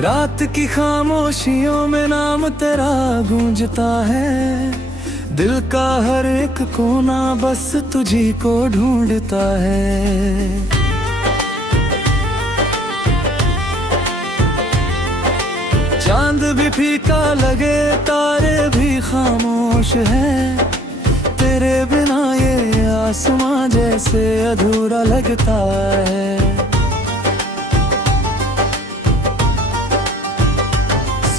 रात की खामोशियों में नाम तेरा गूंजता है। दिल का हर एक कोना बस तुझी को ढूंढता है। चांद भी फीका लगे, तारे भी खामोश हैं। तेरे बिना ये आसमां जैसे अधूरा लगता है।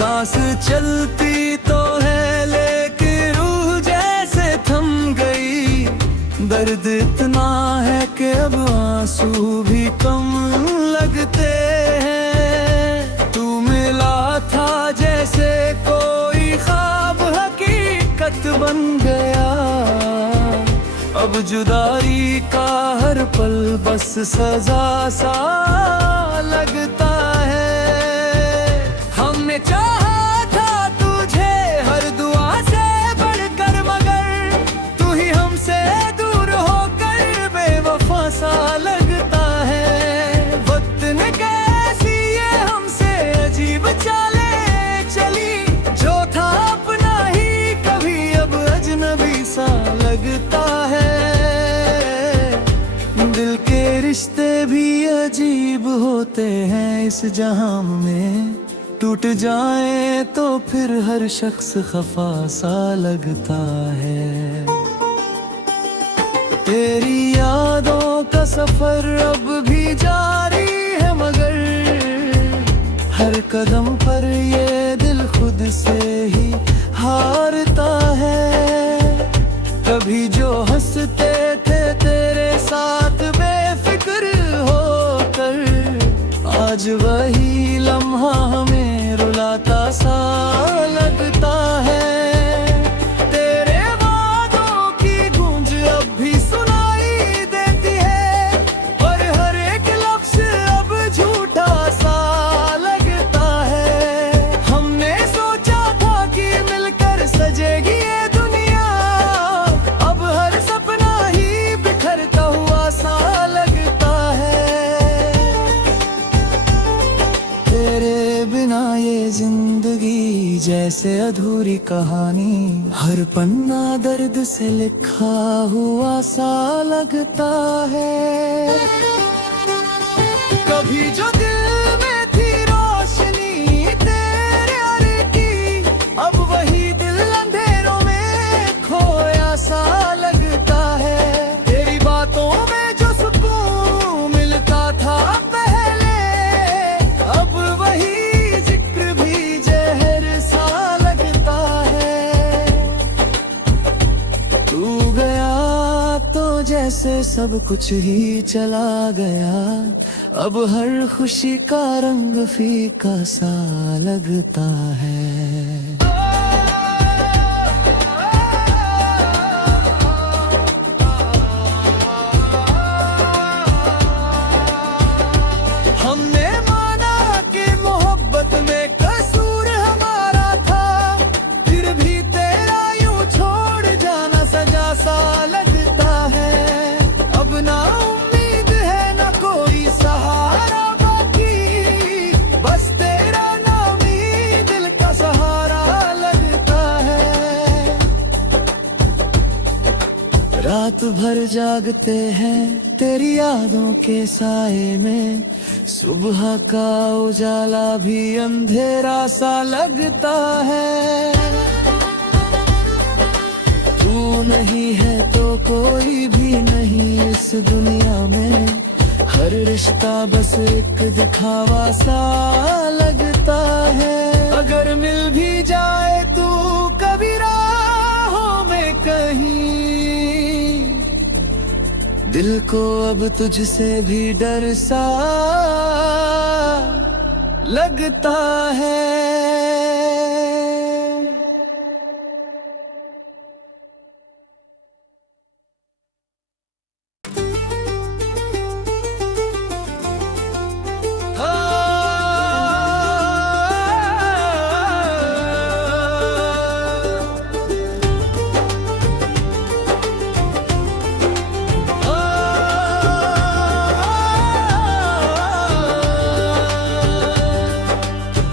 सांस चलती तो है लेकिन रूह जैसे थम गई। दर्द इतना है कि अब आंसू भी कम लगते हैं। तू मिला था जैसे कोई ख्वाब हकीकत बन गया। अब जुदाई का हर पल बस सजा सा लगता है। हमने चाहा था तुझे हर दुआ से बढ़कर, मगर तू ही हमसे दूर होकर बेवफा सा लगता है। वक्त ने कैसी ये हमसे अजीब चालें चली। जो था अपना ही कभी अब अजनबी सा लगता है। दिल के रिश्ते भी अजीब होते हैं इस जहां में। टूट जाए तो फिर हर शख्स खफा सा लगता है। तेरी यादों का सफर अब भी जारी है, मगर हर कदम पर ये दिल खुद से ही हारता है। कभी जो हंसते थे तेरे साथ बेफिक्र होकर, आज वही लम्हा हमें रुलाता सा लगता है। तेरे वादों की गूंज अब भी सुनाई देती है, और हर एक लफ्ज़ अब झूठा सा लगता है। हमने सोचा था कि मिलकर सजेगी ये दुनिया, अब हर सपना ही बिखरता हुआ सा लगता है। तेरे बिना ये जिंदगी जैसे अधूरी कहानी, हर पन्ना दर्द से लिखा हुआ सा लगता है। कभी जो दिल में थी रोशनी तेरे आने की, अब वही दिल अंधेरों में खोया सा लगता है। तेरी बातों में जो सुकून मिलता था पहले, अब वही जिक्र भी जहर सा लगता है। तू गया तो जैसे सब कुछ ही चला गया। अब हर खुशी का रंग फीका सा लगता है। हमने माना कि मोहब्बत में कसूर हमारा था, फिर भी तेरा यूं छोड़ जाना सजा सा लगता है। अब ना उम्मीद है ना कोई सहारा बाकी, बस तेरा नाम ही दिल का सहारा लगता है। रात भर जागते हैं तेरी यादों के साए में, सुबह का उजाला भी अंधेरा सा लगता है। तू नहीं है तो कोई भी नहीं इस दुनिया में, हर रिश्ता बस एक दिखावा सा लगता है। अगर मिल भी जाए तू कभी राहों में कहीं, दिल को अब तुझसे भी डर सा लगता है।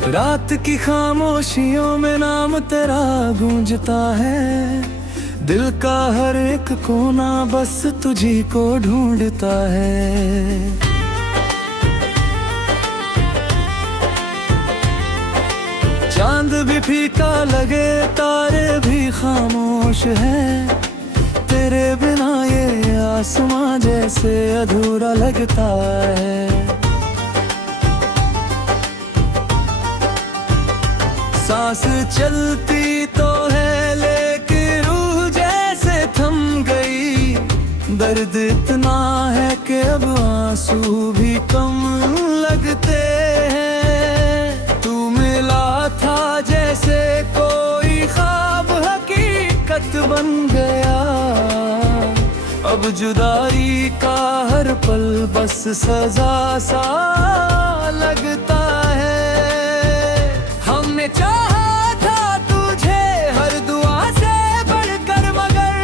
रात की खामोशियों में नाम तेरा गूंजता है, दिल का हर एक कोना बस तुझी को ढूंढता है। चांद भी फीका लगे, तारे भी खामोश हैं, तेरे बिना ये आसमां जैसे अधूरा लगता है। सांस चलती तो है लेकिन रूह जैसे थम गई, दर्द इतना है कि अब आंसू भी कम लगते हैं। तू मिला था जैसे कोई ख्वाब हकीकत बन गया, अब जुदाई का हर पल बस सजा सा लगता है। हमने चाहा था तुझे हर दुआ से बढ़कर, मगर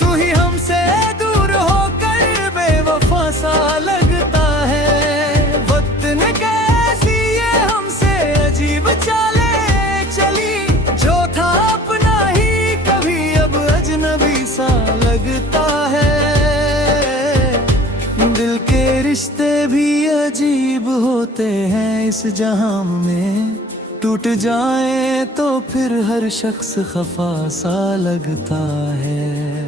तू ही हमसे दूर होकर बेवफा सा लगता है। वक्त ने कैसी ये हमसे अजीब चाले चली, जो था अपना ही कभी अब अजनबी सा लगता है। दिल के रिश्ते भी अजीब होते हैं इस जहां में, टूट जाए तो फिर हर शख्स खफा सा लगता है।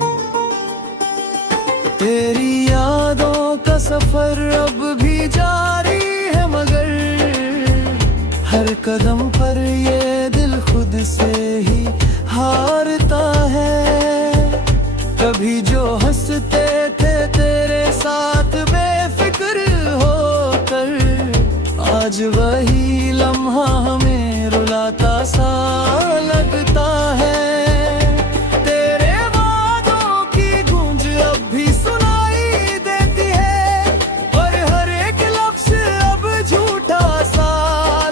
तेरी यादों का सफर अब भी जारी है, मगर हर कदम पर ये दिल खुद से ही हारता है। कभी जो हंसते थे तेरे साथ बेफिक्र होकर, आज वही लम्हा हमें रुलाता सा लगता है। तेरे वादों की गूंज अब भी सुनाई देती है, और हर एक लफ्ज़ अब झूठा सा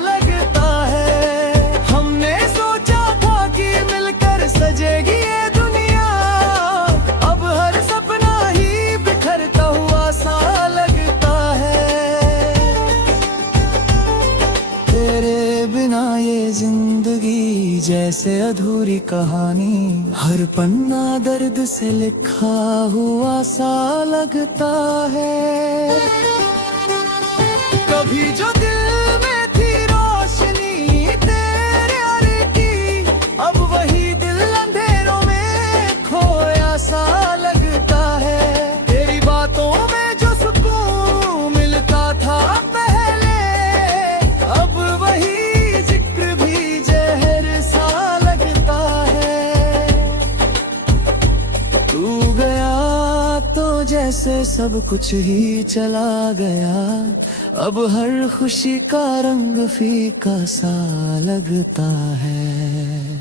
लगता है। हमने सोचा था कि मिलकर सजेगी ये दुनिया, अब हर सपना ही बिखरता हुआ सा लगता है। तेरे बिना ये जिंदगी जैसे अधूरी कहानी, हर पन्ना दर्द से लिखा हुआ सा लगता है। कभी जो दिल में थी रोशनी तेरे आने की, अब वही दिल अंधेरों में खोया सा लगता है। तेरी बातों में जो सुकून मिलता था पहले, अब वही जिक्र भी जहर सा लगता है। तू गया तो जैसे सब कुछ ही चला गया, अब हर खुशी का रंग फीका सा लगता है।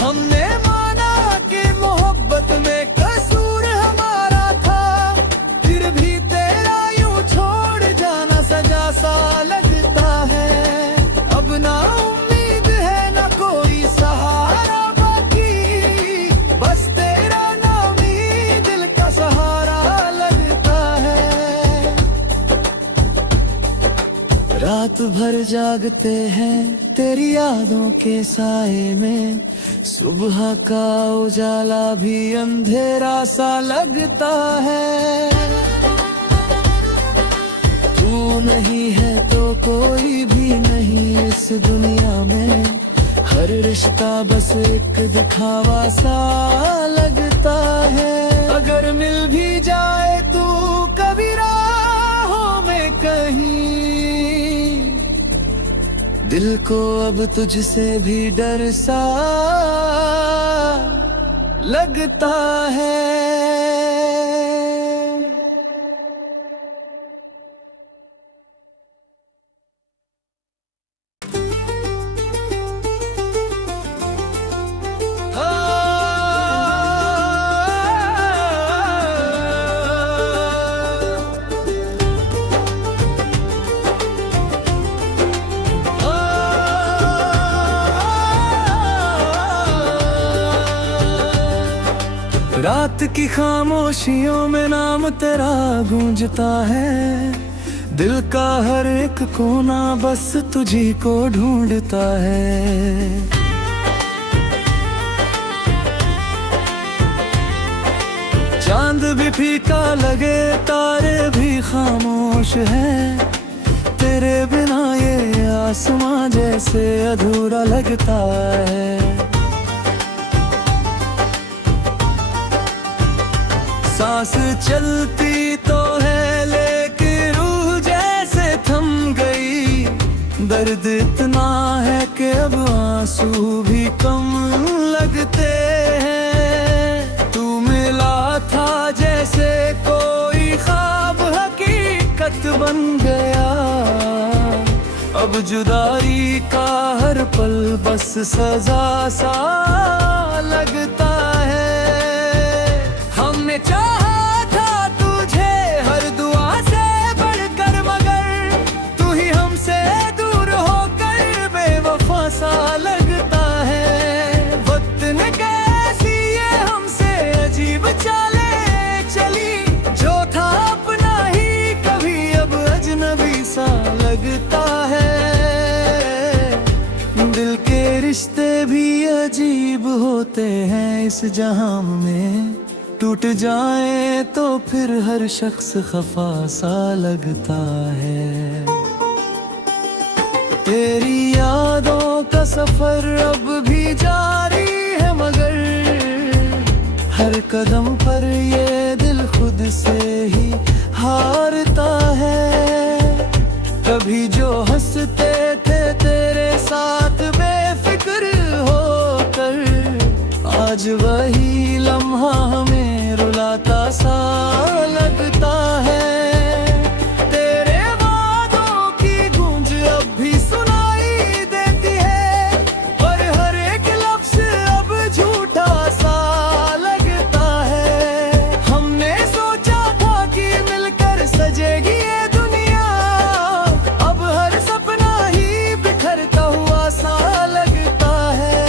हमने माना कि मोहब्बत में कसूर हमारा था, फिर भी तेरा यूं छोड़ जाना सजा सा लगता है। अब ना उम्मीद है ना कोई सहारा बाकी, बस तेरा नाम ही दिल का सहारा लगता है। रात भर जागते हैं तेरी यादों के साए में, सुबह का उजाला भी अंधेरा सा लगता है। तू नहीं है तो कोई भी नहीं इस दुनिया में, हर रिश्ता बस एक दिखावा सा लगता है। अगर मिल भी जाए तू कभी राहों में कहीं, दिल को अब तुझसे भी डर सा लगता है। रात की खामोशियों में नाम तेरा गूंजता है, दिल का हर एक कोना बस तुझी को ढूंढता है। चांद भी फीका लगे, तारे भी खामोश हैं, तेरे बिना ये आसमां जैसे अधूरा लगता है। सांस चलती तो है लेकिन रूह जैसे थम गई, दर्द इतना है कि अब आंसू भी कम लगते हैं। तू मिला था जैसे कोई ख्वाब हकीकत बन गया, अब जुदाई का हर पल बस सजा सा लगता है। हमने चाहा था तुझे हर दुआ से बढ़कर, मगर तू ही हमसे दूर होकर बेवफा सा लगता है। वक्त ने कैसी ये हमसे अजीब चाले चली, जो था अपना ही कभी अब अजनबी सा लगता है। दिल के रिश्ते भी अजीब होते हैं इस जहां में, टूट जाए तो फिर हर शख्स खफा सा लगता है। तेरी यादों का सफर अब भी जारी है, मगर हर कदम पर ये दिल खुद से ही हारता है। कभी जो हंसते थे तेरे साथ बेफिक्र होकर, आज वही लम्हा हमें रुलाता सा लगता है। तेरे वादों की गूंज अब भी सुनाई देती है, पर हर एक लफ्ज अब झूठा सा लगता है। हमने सोचा था कि मिलकर सजेगी ये दुनिया, अब हर सपना ही बिखरता हुआ सा लगता है।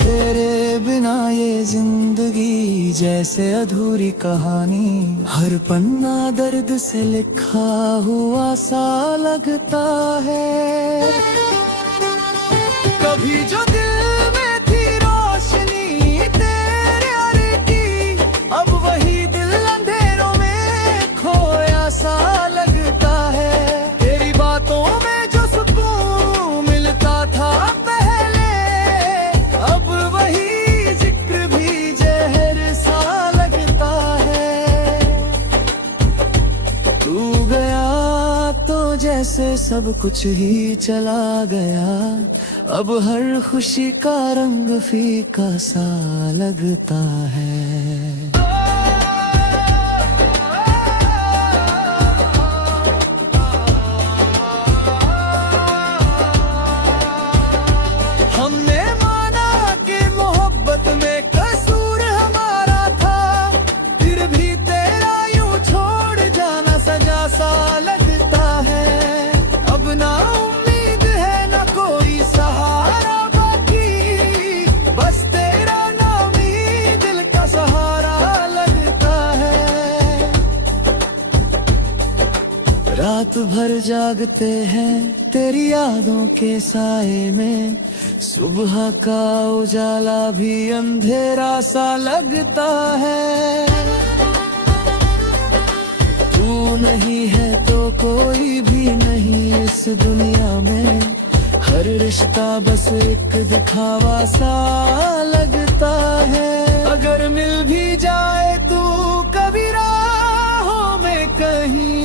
तेरे बिना ये जिंदगी जैसे अधूरी कहानी, हर पन्ना दर्द से लिखा हुआ सा लगता है। कभी जो दिल में थी रोशनी तेरे यार की, अब वही दिल अंधेरों में खोया सा लगता है। तेरी बातों में जो सुकून मिलता था पहले, अब वही जिक्र भी जहर सा लगता है। तू गया तो जैसे सब कुछ ही चला गया, अब हर खुशी का रंग फीका सा लगता है। हमने माना कि मोहब्बत में कसूर हमारा था, फिर भी तेरा यूं छोड़ जाना सजा सा लगता है। अब ना उम्मीद है ना कोई सहारा बाकी, बस तेरा नाम ही दिल का सहारा लगता है। रात भर जागते हैं तेरी यादों के साए में, सुबह का उजाला भी अंधेरा सा लगता है। तू नहीं है तो कोई भी नहीं इस दुनिया में, हर रिश्ता बस एक दिखावा सा लगता है। अगर मिल भी जाए तू कभी राहों में कहीं,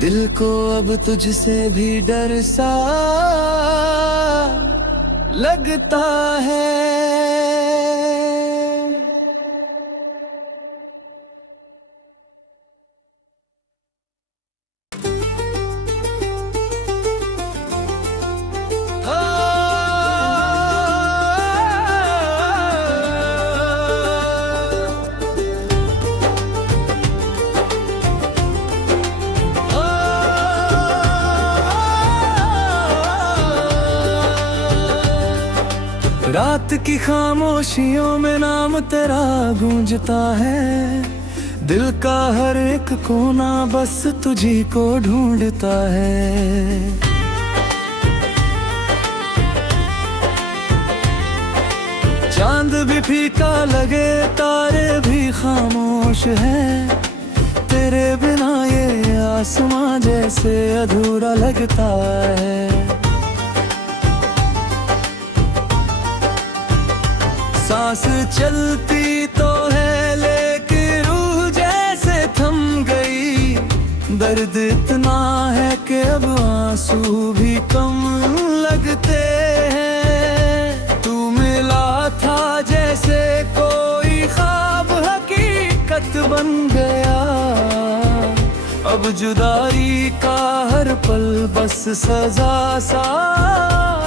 दिल को अब तुझसे भी डर सा लगता है। रात की खामोशियों में नाम तेरा गूंजता है, दिल का हर एक कोना बस तुझी को ढूंढता है। चांद भी फीका लगे, तारे भी खामोश हैं, तेरे बिना ये आसमां जैसे अधूरा लगता है। सांस चलती तो है लेकिन रूह जैसे थम गई, दर्द इतना है कि अब आंसू भी कम लगते हैं। तू मिला था जैसे कोई ख्वाब हकीकत बन गया, अब जुदाई का हर पल बस सजा सा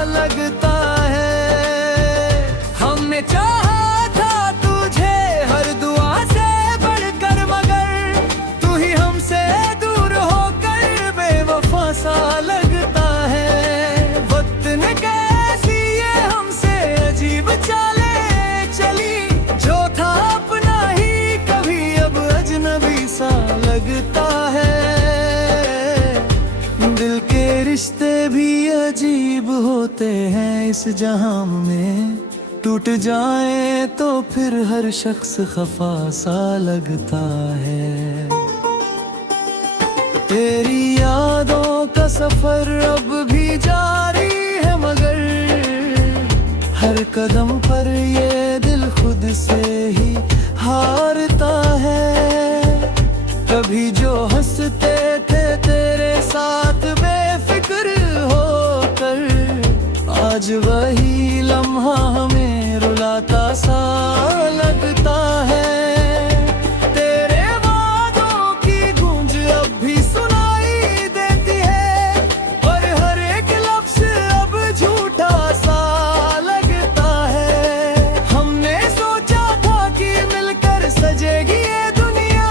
लगता है। हमने चाहा था तुझे हर दुआ से बढ़कर, मगर तू ही हमसे दूर होकर बेवफा सा लगता है। वक्त ने कैसी ये हमसे अजीब चाले चली, जो था अपना ही कभी अब अजनबी सा लगता है। दिल के रिश्ते भी अजीब होते हैं इस जहां में, टूट जाए तो फिर हर शख्स खफा सा लगता है। तेरी यादों का सफर अब भी जारी है, मगर हर कदम पर ये दिल खुद से ही हारता है। कभी जो हंसते थे तेरे साथ बेफिक्र होकर, आज वही लम्हा हमें रुलाता सा लगता है। तेरे वादों की गूंज अब भी सुनाई देती है, पर हर एक लफ्ज़ अब झूठा सा लगता है। हमने सोचा था कि मिलकर सजेगी ये दुनिया,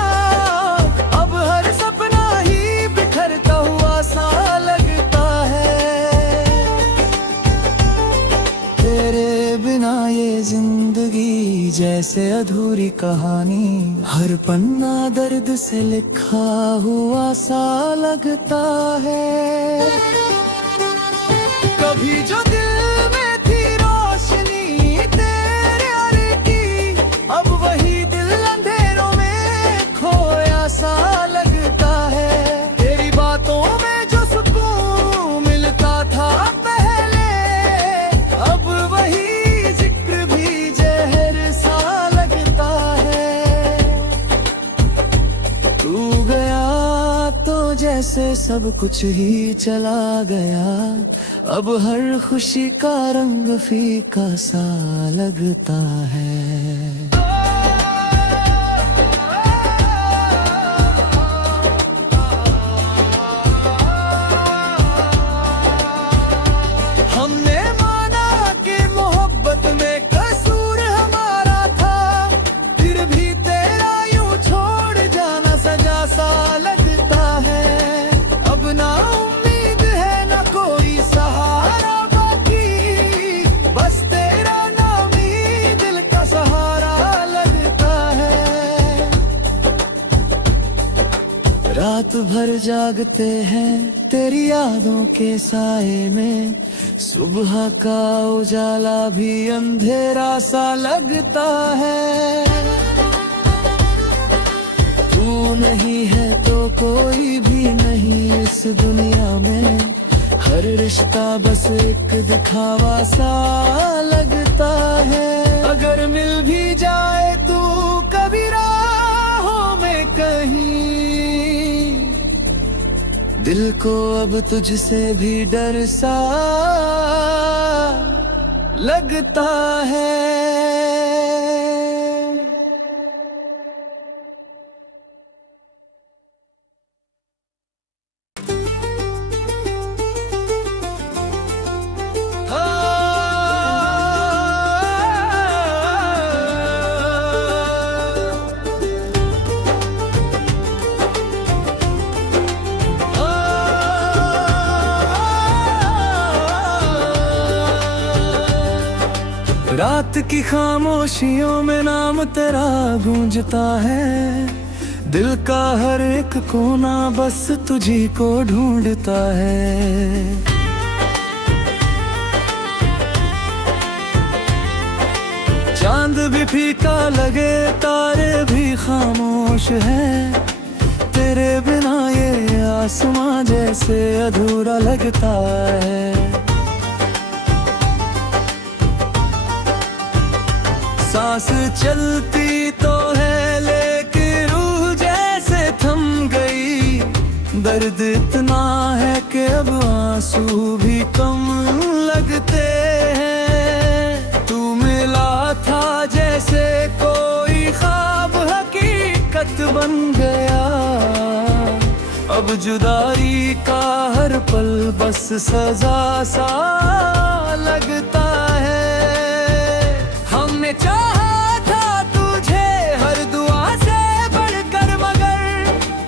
अब हर सपना ही बिखरता हुआ सा लगता है। तेरे बिना ये जिंदगी जैसे अधूरी कहानी, हर पन्ना दर्द से लिखा हुआ सा लगता है। कभी जो दिल में थी रोशनी तेरे आने की, अब वही दिल अंधेरों में खोया सा लगता है। तेरी बातों में जो सुकून मिलता था पहले, अब वही जिक्र भी जहर सा लगता है। तू गया तो जैसे सब कुछ ही चला गया, अब हर खुशी का रंग फीका सा लगता है। हमने माना कि मोहब्बत में कसूर हमारा था, फिर भी तेरा यूं छोड़ जाना सजा सा लगता है। अब ना उम्मीद है ना कोई सहारा बाकी, बस तेरा नाम ही दिल का सहारा लगता है। रात भर जागते हैं तेरी यादों के साए में, सुबह का उजाला भी अंधेरा सा लगता है। तू नहीं है तो कोई भी नहीं इस दुनिया में, हर रिश्ता बस एक दिखावा सा लगता है। अगर मिल भी जाए तू कभी राहों में कहीं, दिल को अब तुझसे भी डर सा लगता है। रात की खामोशियों में नाम तेरा गूंजता है, दिल का हर एक कोना बस तुझी को ढूंढता है। चांद भी फीका लगे, तारे भी खामोश हैं, तेरे बिना ये आसमां जैसे अधूरा लगता है। सांस चलती तो है लेकिन रूह जैसे थम गई, दर्द इतना है कि अब आंसू भी कम लगते हैं। तू मिला था जैसे कोई ख्वाब हकीकत बन गया, अब जुदाई का हर पल बस सजा सा लगता है। हमने चाहा था तुझे हर दुआ से बढ़कर, मगर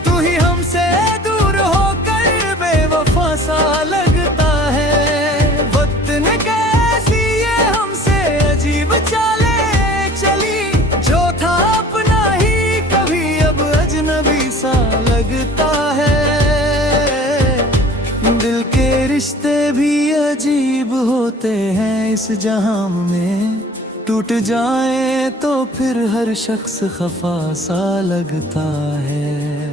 तू ही हमसे दूर होकर बेवफा सा लगता है। वक्त ने कैसी ये हमसे अजीब चाले चली, जो था अपना ही कभी अब अजनबी सा लगता है। दिल के रिश्ते भी अजीब होते हैं इस जहां में, टूट जाए तो फिर हर शख्स खफा सा लगता है।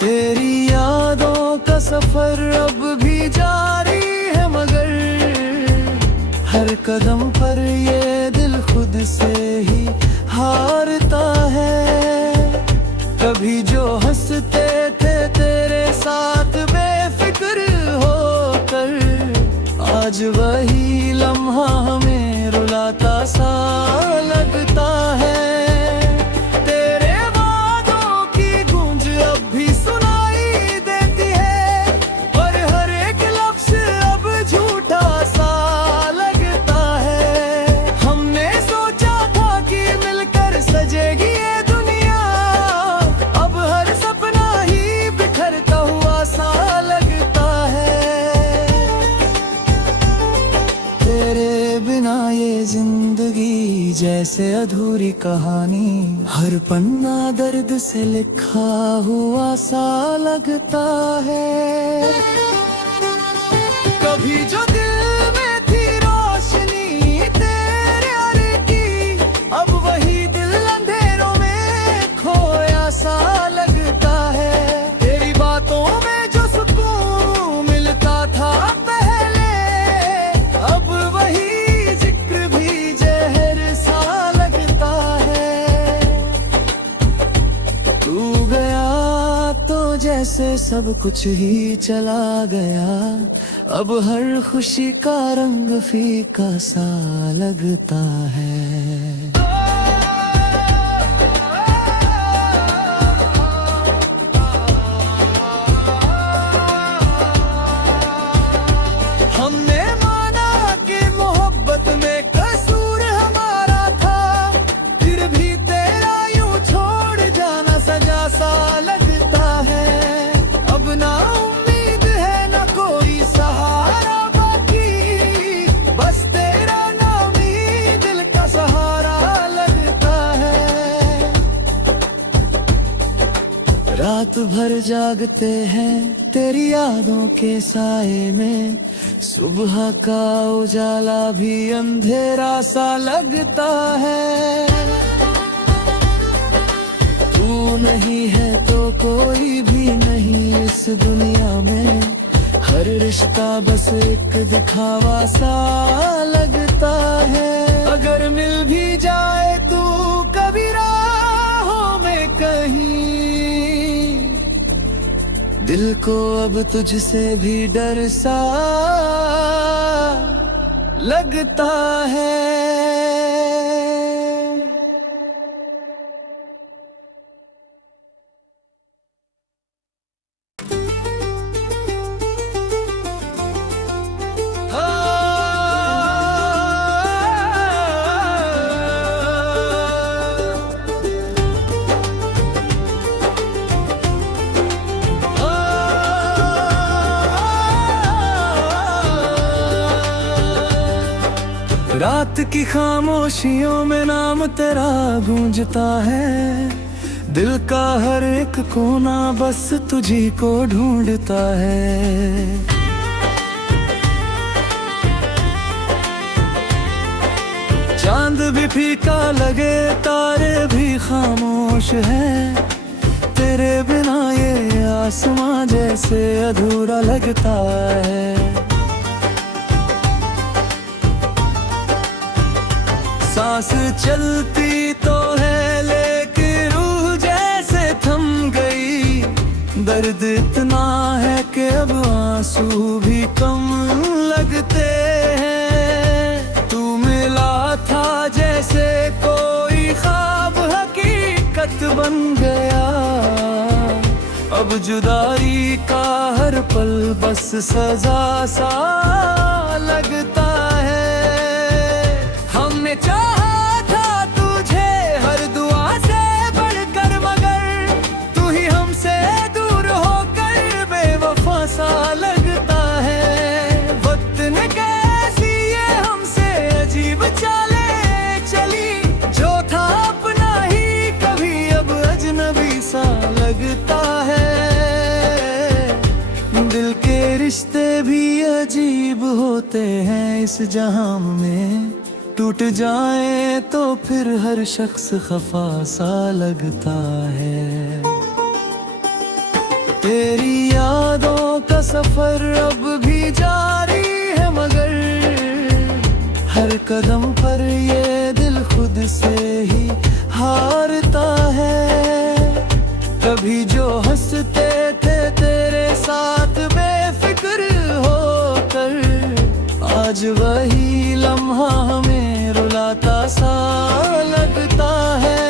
तेरी यादों का सफर अब भी जारी है, मगर हर कदम पर ये दिल खुद से ही हारता है। कभी जो हंसते थे तेरे साथ बेफिक्र होकर, आज वही लम्हा हमें रुलाता सा लगता है। तेरे वादों की गूंज अब भी सुनाई देती है, पर हर एक लफ्ज़ अब झूठा सा लगता है। हमने सोचा था कि मिलकर सजेगी ये दुनिया, अब हर सपना ही बिखरता हुआ सा लगता है। तेरे बिना ये जिंदगी जैसे अधूरी कहानी, हर पन्ना दर्द से लिखा हुआ सा लगता है। कभी जो दिल में थी रोशनी तेरे आने की, अब वही दिल अंधेरों में खोया सा लगता है। तेरी बातों में जो सुकून मिलता था पहले, अब वही जिक्र भी जहर सा लगता है। तू गया तो जैसे सब कुछ ही चला गया, अब हर खुशी का रंग फीका सा लगता है। हमने माना कि मोहब्बत में कसूर हमारा था, फिर भी तेरा यूं छोड़ जाना सजा सा लगता है। अब ना उम्मीद है ना कोई सहारा बाकी, बस तेरा नाम ही दिल का सहारा लगता है। रात भर जागते हैं तेरी यादों के साए में, सुबह का उजाला भी अंधेरा सा लगता है। तू नहीं है तो कोई भी नहीं इस दुनिया में, हर रिश्ता बस एक दिखावा सा लगता है। अगर मिल भी जाए तू कभी राहों में कहीं, दिल को अब तुझसे भी डर सा लगता है। रात की खामोशियों में नाम तेरा गूंजता है, दिल का हर एक कोना बस तुझी को ढूंढता है। चांद भी फीका लगे, तारे भी खामोश हैं, तेरे बिना ये आसमां जैसे अधूरा लगता है। सांस चलती तो है लेकिन रूह जैसे थम गई, दर्द इतना है कि अब आंसू भी कम लगते हैं। तू मिला था जैसे कोई ख्वाब हकीकत बन गया, अब जुदाई का हर पल बस सजा सा लगता है। हमने चाहा था तुझे हर दुआ से बढ़कर, मगर तू ही हमसे दूर होकर बेवफा सा लगता है। वक्त ने कैसी ये हमसे अजीब चाले चली, जो था अपना ही कभी अब अजनबी सा लगता है। दिल के रिश्ते भी अजीब होते हैं इस जहां में, टूट जाए तो फिर हर शख्स खफा सा लगता है। तेरी यादों का सफर अब भी जारी है, मगर हर कदम पर ये दिल खुद से ही हारता है। कभी जो हंसते थे तेरे साथ बेफिक्र होकर, आज वही लम्हा हमें रुलाता सा लगता है।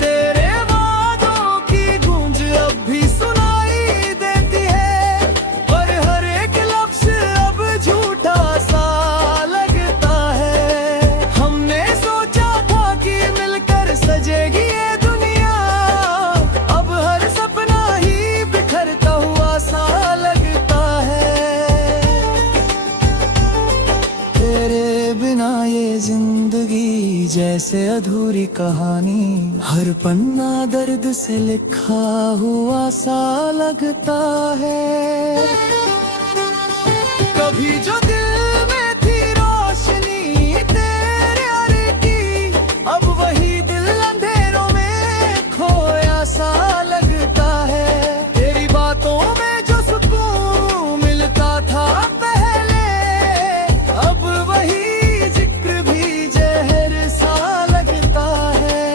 तेरे वादों की गूंज अब भी सुनाई देती है, पर हर एक लफ्ज़ अब झूठा सा लगता है। हमने सोचा था कि मिलकर सजेगी ये दुनिया, अब हर सपना ही बिखरता हुआ सा लगता है। तेरे बिना ये जिंदगी जैसे अधूरी कहानी, हर पन्ना दर्द से लिखा हुआ सा लगता है। कभी जो दिल में थी रोशनी तेरे आने की, अब वही दिल अंधेरों में खोया सा लगता है। तेरी बातों में जो सुकून मिलता था पहले, अब वही जिक्र भी जहर सा लगता है।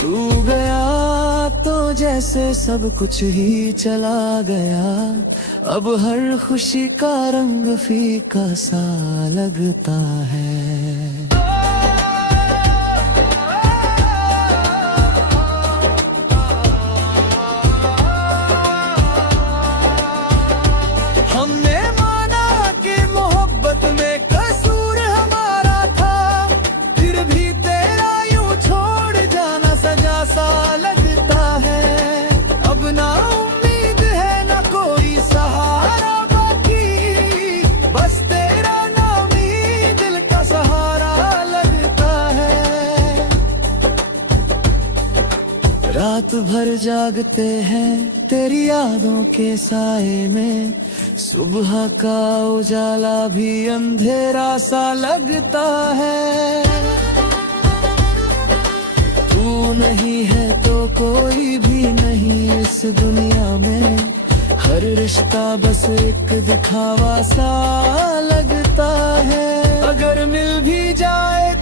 तू गया तो जैसे सब कुछ ही चला गया, अब हर खुशी का रंग फीका सा लगता है। हमने माना कि मोहब्बत में कसूर हमारा था, फिर भी तेरा यूं छोड़ जाना सजा सा लगता है। अब ना उम्मीद है ना कोई सहारा बाकी, बस तेरा नाम ही दिल का सहारा लगता है। रात भर जागते हैं तेरी यादों के साए में, सुबह का उजाला भी अंधेरा सा लगता है। तू नहीं है तो कोई भी नहीं इस दुनिया में, हर रिश्ता बस एक दिखावा सा लगता है। अगर मिल भी जाए